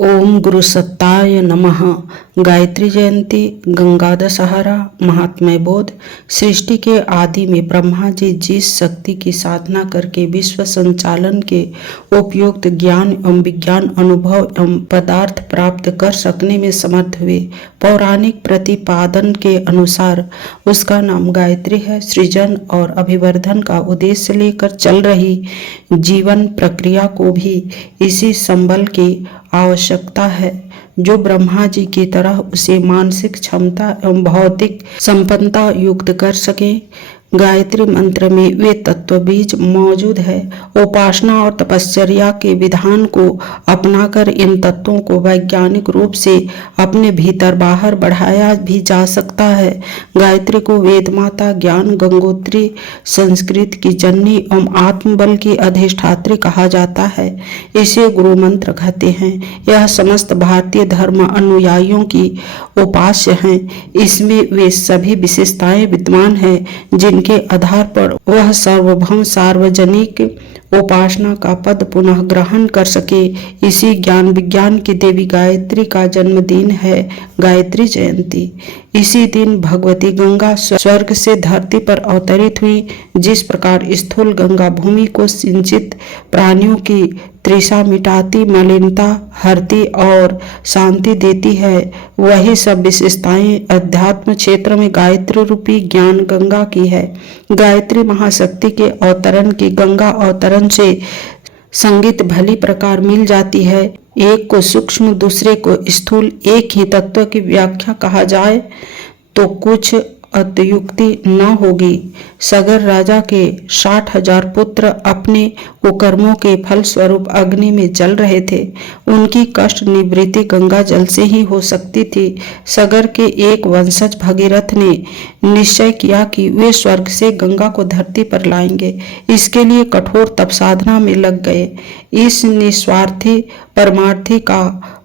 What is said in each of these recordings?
ओम गुरु सत्ताय नमः। गायत्री जयंती, गंगा दशहरा, महात्म्य बोध। सृष्टि के आदि में ब्रह्मा जी जिस शक्ति की साधना करके विश्व संचालन के उपयुक्त ज्ञान एवं विज्ञान अनुभव एवं पदार्थ प्राप्त कर सकने में समर्थ हुए, पौराणिक प्रतिपादन के अनुसार उसका नाम गायत्री है। सृजन और अभिवर्धन का उद्देश्य लेकर चल रही जीवन प्रक्रिया को भी इसी संबल की आवश्यकता है, जो ब्रह्मा जी की तरह उसे मानसिक क्षमता एवं भौतिक संपन्नता युक्त कर सके। गायत्री मंत्र में वे तत्व बीज मौजूद है। उपासना और तपश्चर्या के विधान को अपनाकर इन तत्वों को वैज्ञानिक रूप से अपने भीतर बाहर बढ़ाया भी जा सकता है। गायत्री को वेद माता, ज्ञान गंगोत्री, संस्कृत की जननी एवं आत्मबल की अधिष्ठात्री कहा जाता है। इसे गुरु मंत्र कहते हैं। यह समस्त भारतीय धर्म अनुयायियों की उपास्य है। इसमें वे सभी विशेषताएं विद्यमान हैं जिनके आधार पर वह सार्वभौम सार्वजनिक उपासना का पद पुनः ग्रहण कर सके। इसी ज्ञान विज्ञान की देवी गायत्री का जन्मदिन है गायत्री जयंती। इसी दिन भगवती गंगा स्वर्ग से धरती पर अवतरित हुई। जिस प्रकार स्थूल गंगा भूमि को सिंचित, प्राणियों की तृषा मिटाती, मलिनता हरती और शांति देती है, वही सब विशेषताएं अध्यात्म क्षेत्र में गायत्री रूपी ज्ञान गंगा की है। गायत्री महाशक्ति के अवतरण की गंगा अवतरण से संगीत भली प्रकार मिल जाती है। एक को सूक्ष्म, दूसरे को स्थूल, एक ही तत्व की व्याख्या कहा जाए तो कुछ अत्युक्ति न होगी। सगर राजा के 60,000 पुत्र अपने कुकर्मों के फलस्वरूप अग्नि में जल रहे थे। उनकी कष्ट निवृत्ति गंगा जल से ही हो सकती थी। सगर के एक वंशज भगीरथ ने निश्चय किया कि वे स्वर्ग से गंगा को धरती पर लाएंगे। इसके लिए कठोर तप साधना में लग गए। इस निस्वार्थी परमार्थी का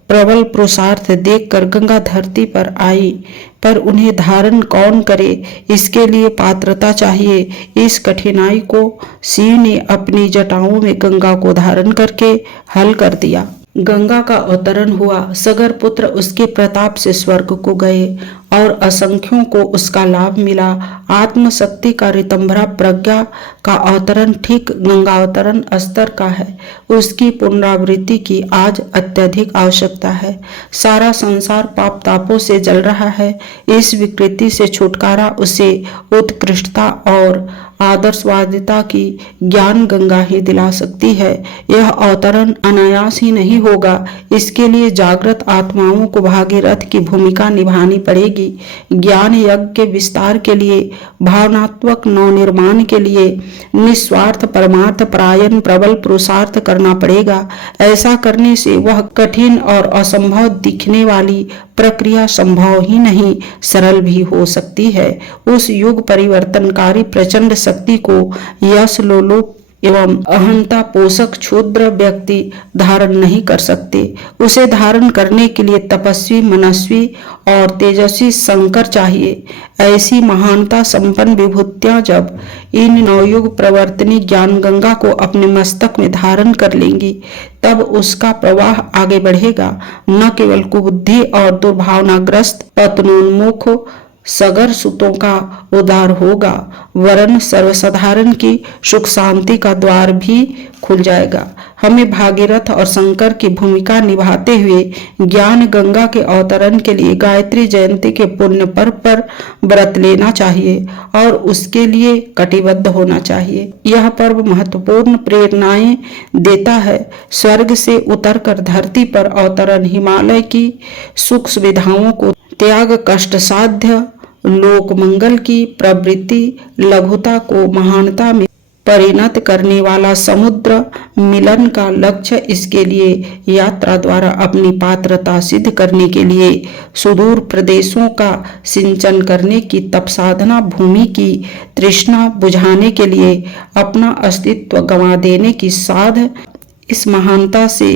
प्रबल पुरुषार्थ देखकर गंगा धरती पर आई, पर उन्हें धारण कौन करे, इसके लिए पात्रता चाहिए। इस कठिनाई को शिव ने अपनी जटाओं में गंगा को धारण करके हल कर दिया। गंगा का अवतरण हुआ। सगर पुत्र उसके प्रताप से स्वर्ग को गए और असंख्यों को उसका लाभ मिला। आत्मशक्ति का ऋतंभरा प्रज्ञा का अवतरण ठीक गंगा अवतरण स्तर का है। उसकी पुनरावृत्ति की आज अत्यधिक आवश्यकता है। सारा संसार पाप तापों से जल रहा है। इस विकृति से छुटकारा उसे उत्कृष्टता और आदर्शवादिता की ज्ञान गंगा ही दिला सकती है। यह अवतरण अनायास ही नहीं होगा। इसके लिए जागृत आत्माओं को भागीरथ की भूमिका निभानी पड़ेगी। ज्ञान यज्ञ के विस्तार के लिए, भावनात्मक नवनिर्माण के लिए निस्वार्थ परमार्थ परायण प्रबल पुरुषार्थ करना पड़ेगा। ऐसा करने से वह कठिन और असंभव दिखने वाली प्रक्रिया संभव ही नहीं, सरल भी हो सकती है। उस युग परिवर्तनकारी प्रचंड शक्ति को यश लोलुप एवं अहंता पोषक क्षुद्र व्यक्ति धारण नहीं कर सकते। उसे धारण करने के लिए तपस्वी, मनस्वी और तेजस्वी शंकर चाहिए। ऐसी महानता संपन्न विभूतियां जब इन नवयुग प्रवर्तनी ज्ञान गंगा को अपने मस्तक में धारण कर लेंगी, तब उसका प्रवाह आगे बढ़ेगा। न केवल कुबुद्धि और दुर्भावनाग्रस्त पतनोन्मुख सगर सुतों का उद्धार होगा, वरन सर्वसाधारण की सुख शांति का द्वार भी खुल जाएगा। हमें भागीरथ और शंकर की भूमिका निभाते हुए ज्ञान गंगा के अवतरण के लिए गायत्री जयंती के पुण्य पर्व पर व्रत लेना चाहिए और उसके लिए कटिबद्ध होना चाहिए। यह पर्व महत्वपूर्ण प्रेरणाएं देता है। स्वर्ग से उतरकर धरती पर अवतरण, हिमालय की सुख सुविधाओं को त्याग, कष्ट साध्य लोक मंगल की प्रवृत्ति, लघुता को महानता में परिणत करने वाला समुद्र मिलन का लक्ष्य, इसके लिए यात्रा द्वारा अपनी पात्रता सिद्ध करने के लिए सुदूर प्रदेशों का सिंचन करने की तप साधना, भूमि की तृष्णा बुझाने के लिए अपना अस्तित्व गंवा देने की साध, इस महानता से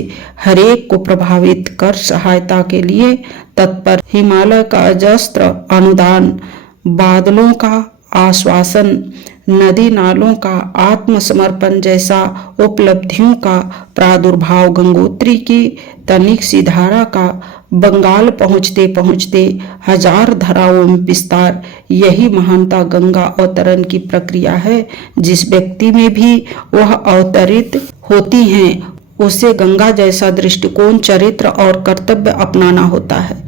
हरेक को प्रभावित कर सहायता के लिए तत्पर हिमालय का अजस्त्र अनुदान, बादलों का आश्वासन, नदी नालों का आत्मसमर्पण जैसा उपलब्धियों का प्रादुर्भाव, गंगोत्री की तनिक सी धारा का बंगाल पहुँचते पहुँचते हजार धाराओं में विस्तार, यही महानता गंगा अवतरण की प्रक्रिया है। जिस व्यक्ति में भी वह अवतरित होती हैं उसे गंगा जैसा दृष्टिकोण, चरित्र और कर्तव्य अपनाना होता है।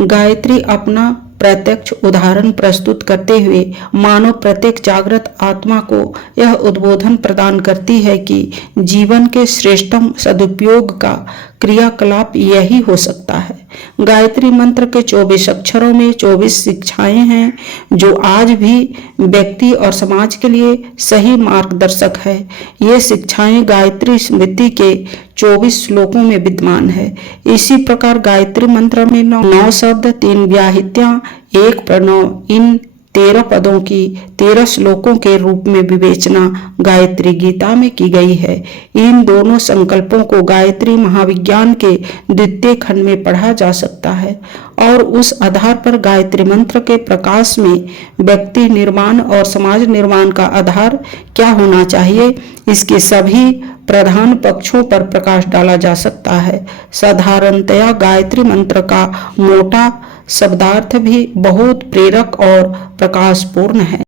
गायत्री अपना प्रत्यक्ष उदाहरण प्रस्तुत करते हुए मानव प्रत्येक जागृत आत्मा को यह उद्बोधन प्रदान करती है कि जीवन के श्रेष्ठतम सदुपयोग का क्रियाकलाप यही हो सकता है। गायत्री मंत्र के 24 अक्षरों में 24 शिक्षाएं हैं जो आज भी व्यक्ति और समाज के लिए सही मार्गदर्शक है। ये शिक्षाएं गायत्री स्मृति के 24 श्लोकों में विद्यमान है। इसी प्रकार गायत्री मंत्र में 9 शब्द, 3 व्याहृतियां, 1 प्रणव, इन 13 पदों की 13 श्लोकों के रूप में विवेचना गायत्री गीता में की गई है। इन दोनों संकल्पों को गायत्री महाविज्ञान के 2 खंड में पढ़ा जा सकता है और उस आधार पर गायत्री मंत्र के प्रकाश में व्यक्ति निर्माण और समाज निर्माण का आधार क्या होना चाहिए, इसके सभी प्रधान पक्षों पर प्रकाश डाला जा सकता है। साधारणतया गायत्री मंत्र का मोटा शब्दार्थ भी बहुत प्रेरक और प्रकाशपूर्ण है।